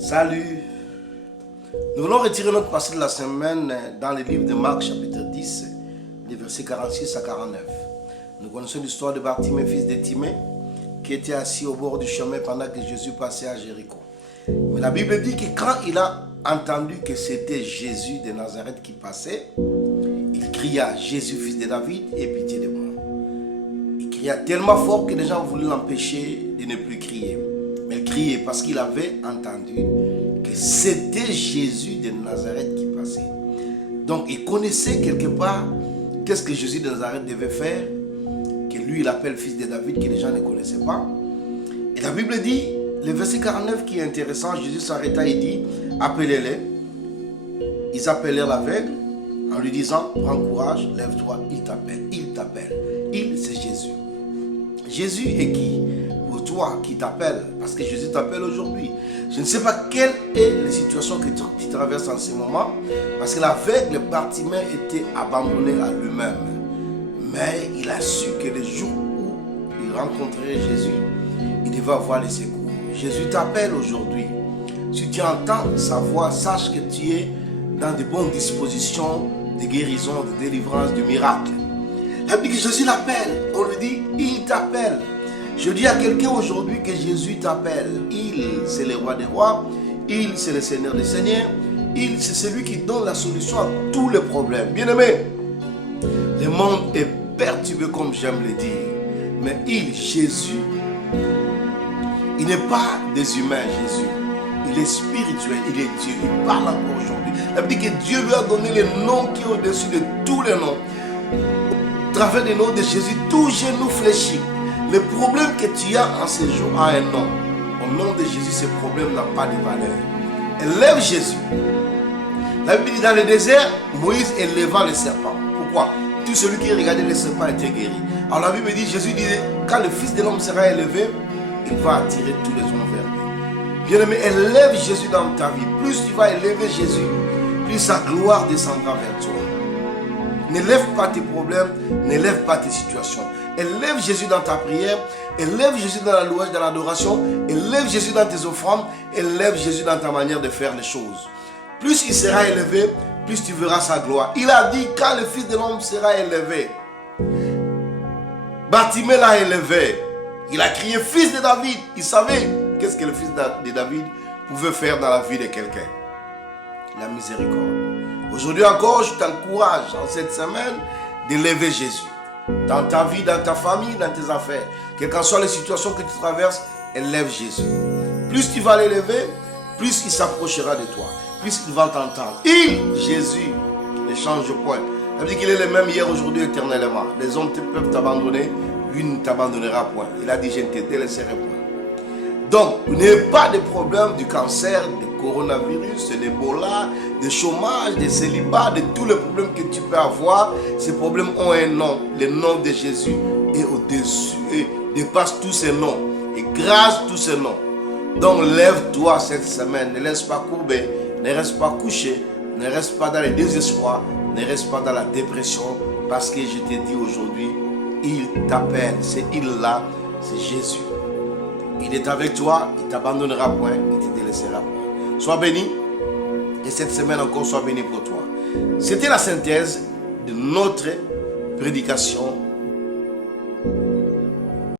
Salut. Nous voulons retirer notre passage de la semaine dans le livre de Marc chapitre 10, les versets 46 à 49. Nous connaissons l'histoire de Bartimée, fils de Timée, qui était assis au bord du chemin pendant que Jésus passait à Jéricho. Mais la Bible dit que quand il a entendu que c'était Jésus de Nazareth qui passait, il cria: Jésus, fils de David, aie pitié de moi. Il cria tellement fort que les gens voulaient l'empêcher de ne plus crier. Mais il criait parce qu'il avait entendu que c'était Jésus de Nazareth qui passait. Donc il connaissait quelque part qu'est-ce que Jésus de Nazareth devait faire, que lui il appelle fils de David, que les gens ne connaissaient pas. Et la Bible dit, le verset 49 qui est intéressant, Jésus s'arrêta et dit: appelez-les. Ils appelèrent l'aveugle en lui disant: prends courage, lève-toi, il t'appelle. Il t'appelle. Il, c'est Jésus. Jésus est qui? Pour toi qui t'appelle, parce que Jésus t'appelle aujourd'hui. Je ne sais pas quelle est la situation que tu traverses en ce moment, parce que l'aveugle Bartimée était abandonné à lui-même. Mais il a su que le jour où il rencontrerait Jésus, il devait avoir les secours. Jésus t'appelle aujourd'hui. Si tu entends sa voix, sache que tu es dans de bonnes dispositions de guérison, de délivrance, de miracle. La Bible dit que Jésus l'appelle. On lui dit: il t'appelle. Je dis à quelqu'un aujourd'hui que Jésus t'appelle. Il, c'est le roi des rois. Il, c'est le Seigneur des seigneurs. Il, c'est celui qui donne la solution à tous les problèmes. Bien-aimé, le monde est perturbé comme j'aime le dire. Mais il, Jésus, il n'est pas des humains, Jésus. Il est spirituel, il est Dieu. Il parle encore aujourd'hui. La Bible dit que Dieu lui a donné le nom qui est au-dessus de tous les noms. Au travers des noms de Jésus, tout genou fléchit. Le problème que tu as en ce jour a un nom. Au nom de Jésus, ce problème n'a pas de valeur. Élève Jésus. La Bible dit dans le désert, Moïse éleva le serpent. Pourquoi? Tout celui qui regardait le serpent était guéri. Alors la Bible dit, Jésus dit, quand le Fils de l'homme sera élevé, il va attirer tous les hommes vers lui. Bien-aimé, élève Jésus dans ta vie. Plus tu vas élever Jésus, plus sa gloire descendra vers toi. N'élève pas tes problèmes, n'élève pas tes situations. Élève Jésus dans ta prière, élève Jésus dans la louange, dans l'adoration, élève Jésus dans tes offrandes, élève Jésus dans ta manière de faire les choses. Plus il sera élevé, plus tu verras sa gloire. Il a dit, quand le Fils de l'homme sera élevé, Bartimée l'a élevé. Il a crié: fils de David. Il savait qu'est-ce que le fils de David pouvait faire dans la vie de quelqu'un. La miséricorde. Aujourd'hui encore, je t'encourage en cette semaine d'élever Jésus. Dans ta vie, dans ta famille, dans tes affaires. Quelles qu'en soient les situations que tu traverses, élève Jésus. Plus tu vas l'élever, plus il s'approchera de toi. Plus il va t'entendre. Il, Jésus, ne change point. Ça veut dire qu'il est le même hier, aujourd'hui, éternellement. Les hommes peuvent t'abandonner, lui ne t'abandonnera point. Il a dit: je ne te délaisserai point. Donc, n'ayez pas de problème du cancer, du coronavirus, de l'Ebola, du chômage, du célibat, de tous les problèmes que tu peux avoir. Ces problèmes ont un nom. Le nom de Jésus est au-dessus et dépasse tous ces noms. Et grâce tous ces noms. Donc, lève-toi cette semaine. Ne laisse pas courber, ne reste pas couché, ne reste pas dans le désespoir, ne reste pas dans la dépression. Parce que je t'ai dit aujourd'hui, il t'appelle. C'est il-là, c'est Jésus. Il est avec toi, il ne t'abandonnera point, il ne te délaissera point. Sois béni, et cette semaine encore, sois béni pour toi. C'était la synthèse de notre prédication